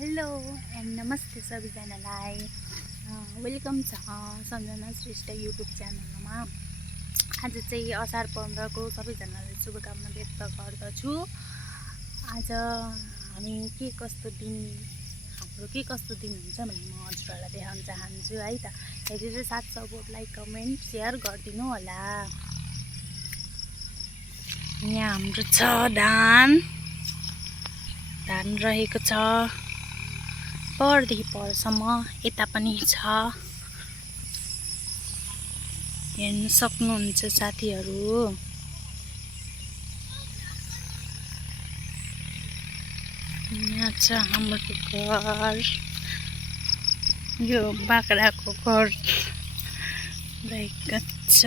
Hello and नमस्ते सबैजनालाई welcome छ सम्झना श्रेष्ठ युट्युब च्यानलमा। आज चाहिँ असार 15 को सबैजनालाई शुभकामना व्यक्त गर्दछु। आज हामी हाम्रो के कस्तो दिन हुन्छ भन्ने म हजुरहरूलाई देखाउन चाहन्छु है त। हेरेर साथ सपोर्ट लाइक कमेन्ट सेयर गरिदिनु होला। यहाँ हाम्रो छ धान रहेको छ, परदेखि परसम्म यता पनि छ, हेर्न सक्नुहुन्छ साथीहरू। यहाँ छ हाम्रो घर, यो बाख्राको घर रहेको छ।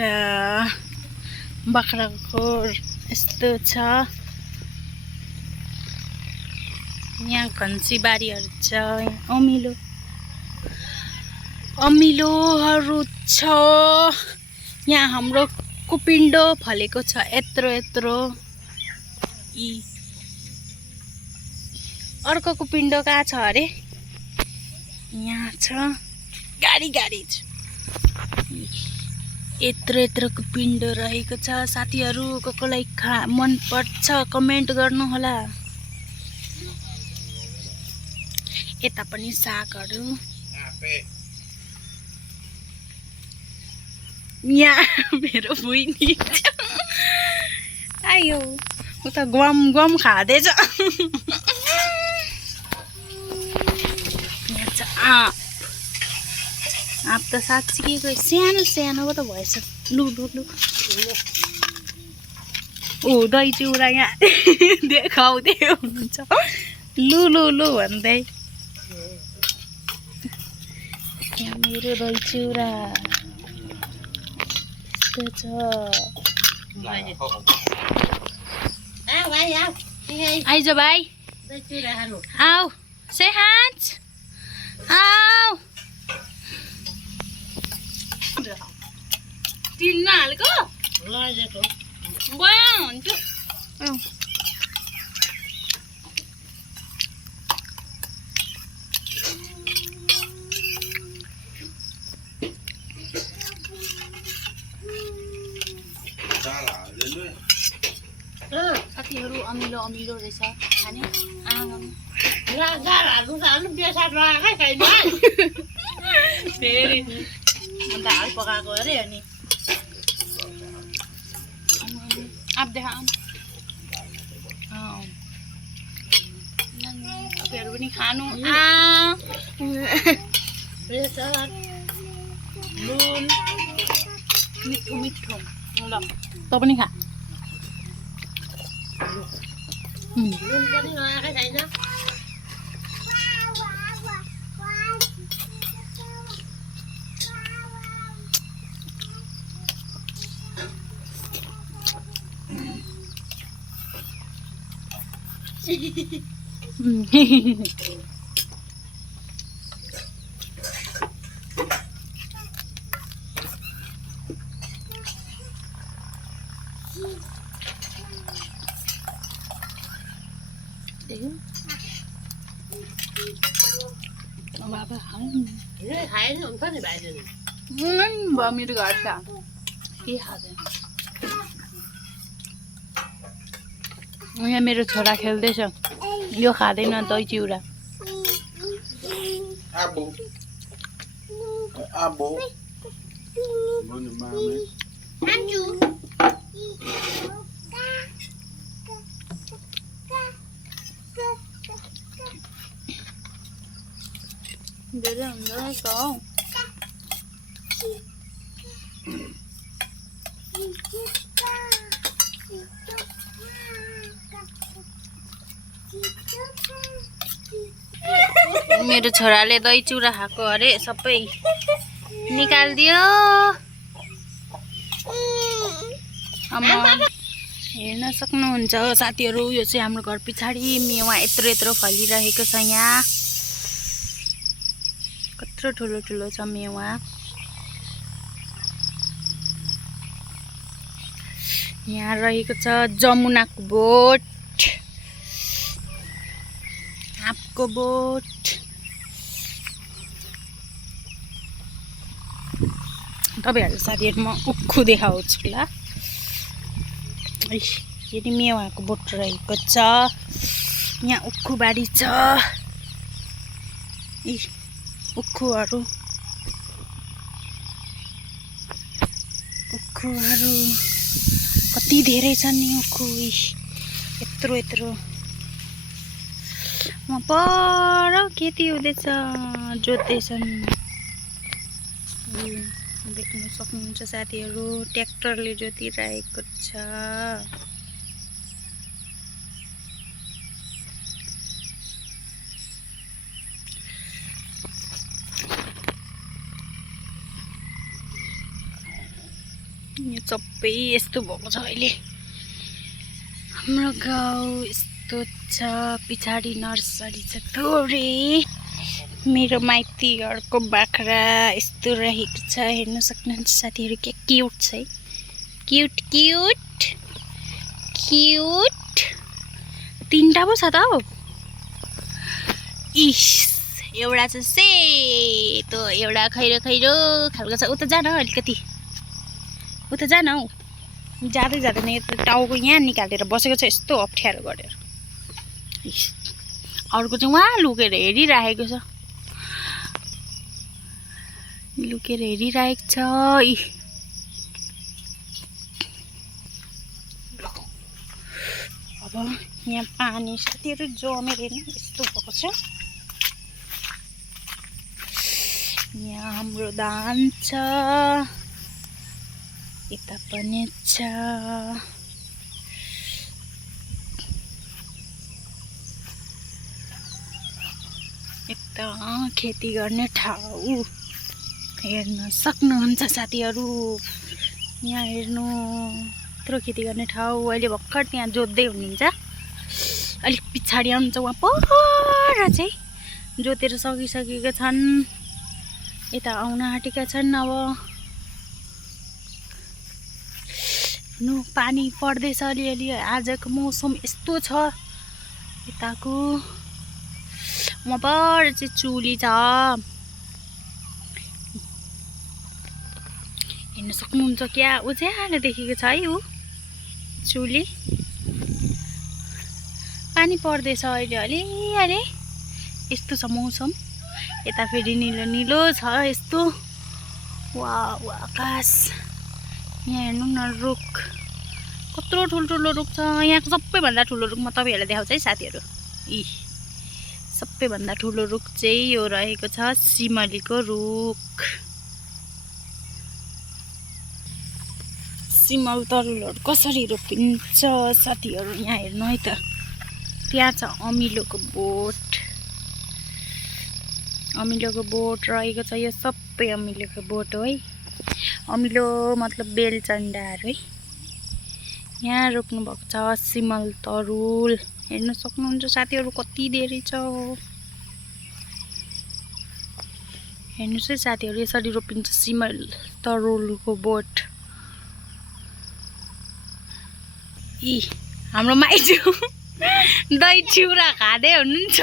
बाख्राको खोर यस्तो छ। यहाँ घन्सी बारीहरू छ, अमिलोहरू छ। यहाँ हाम्रो कुपिन्डो फलेको छ, यत्रो अर्को कुपिन्डो कहाँ छ अरे? यहाँ छ, गाडी छ। यत्रो कुपिन्डो रहेको छ। साथीहरू कसलाई मन पर्छ कमेन्ट गर्नु होला। यता पनि सागहरू। यहाँ मेरो बहिनी आयो, उता गम खाँदैछ। यहाँ छ आँप त साँच्चीकै सानो पो त भएछ। लु ऊ दही चिउरा यहाँ देखाउँदै हुनुहुन्छ। लु भन्दै। यहाँ मेरो दही चिउरा यस्तो छ। आइज भाइ, आऊ से हाच, आऊ तिन हालेको गयो हुन्थ्यो। साथीहरू अमिलो रहेछ खाने। फेरि अन्त हाल पकाएको अरे। अनि आप देखा तपाईँहरू पनि खानु। मिठो ल त पनि खा। मेरो घर छ के खाँदैन। यहाँ मेरो छोरा खेल्दैछ, यो खाँदैन दही चिउरा। धेरै हुन्छ हौ। मेरो छोराले दही चिउरा खाएको अरे, सबै निकालिदियो। हेर्न सक्नुहुन्छ साथीहरू, यो चाहिँ हाम्रो घर पछाडि मेवा यत्रो फलिरहेको छ। यहाँ कत्रो ठुलो छ मेवा। यहाँ रहेको छ जमुनाको बोट। आपको बोट तपाईहरु साथीहरु म उक्खु देखाउँछु ल यदि मेवाको बोट रहेको छ यहाँ उक्खु बारी छ उक्खुहरु कति धेरै छन् नि उक्खु यत्रो यत्रो म पर खेती हुँदैछ जोत्दैछन् देख्न सक्नुहुन्छ साथीहरु ट्र्याक्टरले जोतिरहेको छ यो सबै यस्तो भएको छ अहिले हाम्रो गाउँ यस्तो छ पिछाडी नर्सरी छ थोरै मेरो माइतीहरुको बाख्रा यस्तो रहेको छ हेर्न सक्नुहुन्छ साथीहरु के क्यूट छ है क्यूट क्यूट क्यूट तीनटा पो छ त हौ इस एउटा चाहिँ सेतो एउटा खैरो खैरो खालको छ उता जान अलिकति उता जान हौ जाँदै जाँदैन यता टाउको यहाँ निकालेर बसेको छ यस्तो अप्ठ्यारो गरेर अर्को चाहिँ वहाँ लुकेर हेरिरहेको छ अब यहाँ पानी साथीहरु जमेर हेर्नु यस्तो भएको छ यहाँ हाम्रो धान छ यता पनि छ यता खेती गर्ने ठाउँ हेर्न सक्नुहुन्छ साथीहरु यहाँ हेर्नु यत्रो खेती गर्ने ठाउँ अहिले भर्खर त्यहाँ जोत्दै हुनुहुन्छ अलिक पछाडी आउनुहुन्छ वहाँ पर चाहिँ जोतेर सकिसकेका छन् यता आउन आँटेका छन् अब नु पानी पर्दैछ अलिअलि आजको मौसम यस्तो छ यताको म पर चाहिँ चुली छ हेर्न सक्नुहुन्छ क्या उज्यालो देखेको छ है उ चुली पानी पर्दैछ अहिले अलिअलि यस्तो छ मौसम यता फेरि निलो निलो छ यस्तो वाउ आकाश यहाँ हेर्नु न रुख कत्रो ठुल्ठुलो रुख छ यहाँको सबैभन्दा ठुलो रुख म तपाईहरुलाई देखाउँछु है साथीहरु सबैभन्दा ठुलो रुख चाहिँ यो रहेको छ सिमलीको रुख सिमल तरुलहरु कसरी रोपिन्छ साथीहरु यहाँ हेर्नु है त त्यहाँ छ अमिलोको बोट रहेको छ यो सबै अमिलोको बोट हो है अमिलो मतलब बेलचण्डाहरु है यहाँ रोप्नु भएको छ सिमल तरुल हेर्न सक्नुहुन्छ साथीहरु कति धेरै छ हेर्नुस् है साथीहरु यसरी रोपिन्छ सिमल तरुलको बोट हाम्रो माइजू दही चिउरा खाँदै हुनुहुन्छ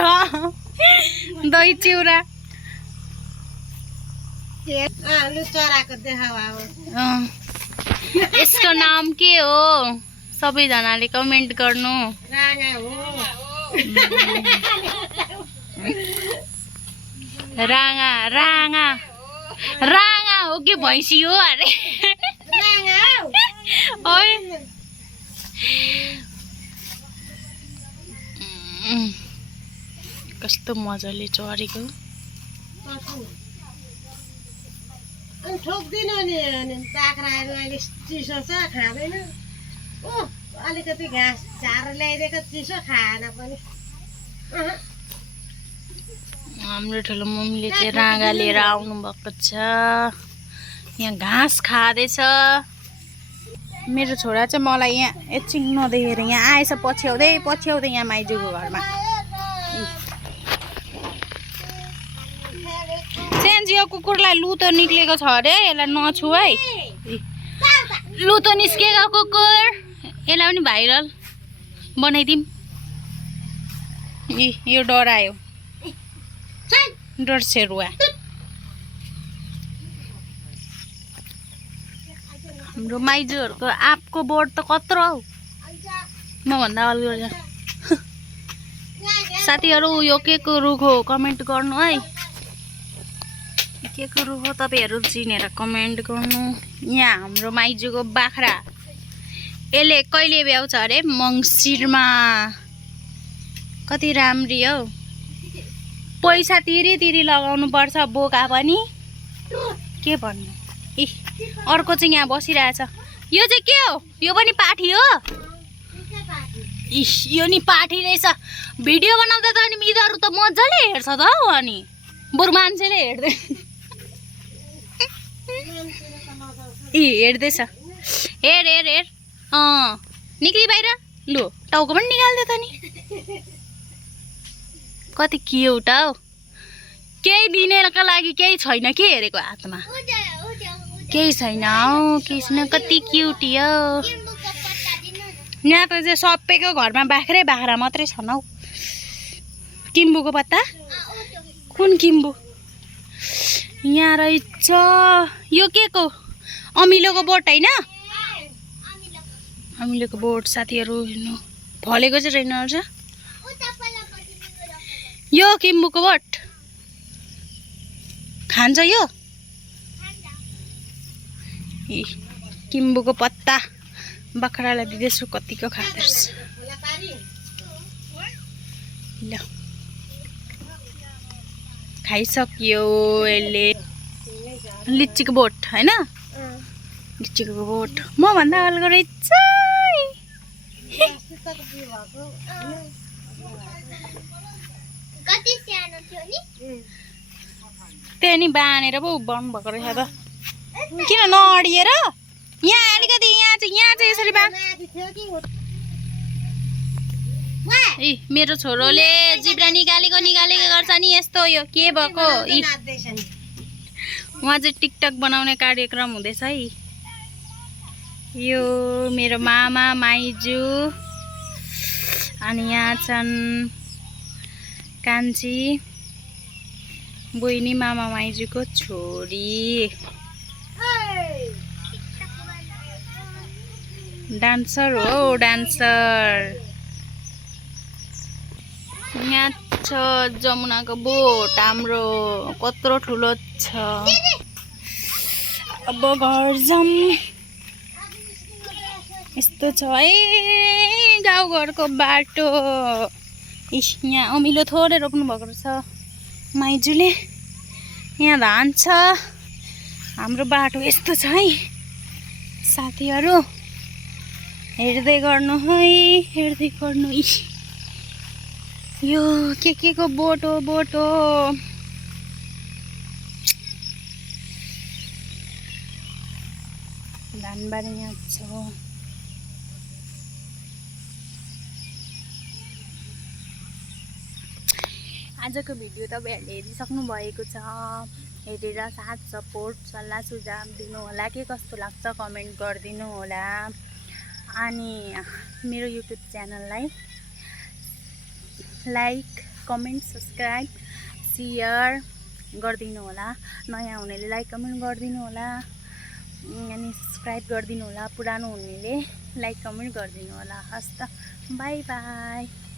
दही चिउरा आलु चराको देखाउ यसको नाम के हो सबैजनाले कमेन्ट गर्नु राङा हो राङा राङा राङा हो कि भैँसी हो अरे राङा ओइ कस्तो मजाले चरेको अनि ठोक्दिन नि बाख्राहरू अहिले चिसो छ खाँदैन ओ अलिकति घाँस झार ल्याइदिएको चिसो खाएन पनि हाम्रो ठुलो मम्मीले चाहिँ राँगा लिएर आउनु भएको छ यहाँ घाँस खाँदैछ मेरो छोरा चाहिँ मलाई यहाँ एकछिन नदेखेर यहाँ आएछ पछ्याउँदै यहाँ माइजूको घरमा सेन्जियो कुकुरलाई लुतो निक्लेको छ अरे यसलाई नछु है लुतो निस्केको कुकुर यसलाई पनि भाइरल बनाइदिउँ यो डरायो डर सेरुवा हाम्रो माइजूहरूको आँपको बोट त कत्रो हौ मभन्दा अलग साथीहरू यो के को रुख हो कमेन्ट गर्नु है के को रुख हो तपाईँहरू चिनेर कमेन्ट गर्नु यहाँ हाम्रो माइजूको बाख्रा यसले कहिले ब्याउँछ अरे मङ्सिरमा कति राम्री हौ पैसा तिरी लगाउनु पर्छ बोका पनि के भन्नु अर्को चाहिँ यहाँ बसिरहेछ यो चाहिँ के हो यो पनि पाठी हो यो नि पाठी रहेछ भिडियो बनाउँदा त अनि यिनीहरू त मजाले हेर्छ त हौ अनि बरु मान्छेले हेर्दै हेर्दैछ हेर हेर हेर निक्ली बाहिर लु टाउको पनि निकाल्दै त नि कति क्युट हौ केही दिनेको लागि केही छैन के हेरेको हातमा केही छैन हौ केही छैन कति क्युटी हौ यहाँ त चाहिँ सबैको घरमा बाख्रा मात्रै छन् हौ किम्बुको पत्ता कुन किम्बु यहाँ रहेछ यो के को अमिलोको बोट होइन अमिलोको बोट साथीहरू हेर्नु फलेको चाहिँ रहेन रहेछ यो किम्बुको बोट खान्छ यो किम्बुको पत्ता बाख्रालाई दिँदैछु कतिको खाँदैछ ल खाइसक्यो यसले लिचीको बोट होइन लिचीको बोट म भन्दा अलग रहेछ त्यहाँ नि बाँधेर पो उभ्याउनु भएको रहेछ त किन नअडिएर यहाँ अलिकति यहाँ चाहिँ यसरी मेरो छोरोले जिब्रा निकालेको गर्छ नि यस्तो यो के भएको उहाँ चाहिँ टिकटक बनाउने कार्यक्रम हुँदैछ है यो मेरो मामा माइजू अनि यहाँ छन् कान्छी बहिनी मामा माइजूको छोरी डान्सर हो डान्सर यहाँ छ जमुनाको बोट हाम्रो कत्रो ठुलो छ अब घर जाऊँ यस्तो छ है गाउँघरको बाटो यहाँ अमिलो थोरै रोप्नु भएको रहेछ माइजूले यहाँ धान छ हाम्रो बाटो यस्तो छ है साथीहरू हेर्दै गर्नु है हेर्दै गर्नु यो के को बोट हो धानबारी यहाँ छ आजको भिडियो तपाईँहरूले हेरिसक्नु भएको छ हेरेर साथ सपोर्ट सल्लाह सुझाव दिनु होला के कस्तो लाग्छ कमेन्ट गरिदिनु होला अनि मेरो युट्युब च्यानललाई लाइक कमेन्ट सब्सक्राइब सेयर गरिदिनु होला नयाँ हुनेले लाइक कमेन्ट गरिदिनु होला अनि सब्सक्राइब गरिदिनु होला पुरानो हुनेले लाइक कमेन्ट गरिदिनु होला हस् त बाई बाई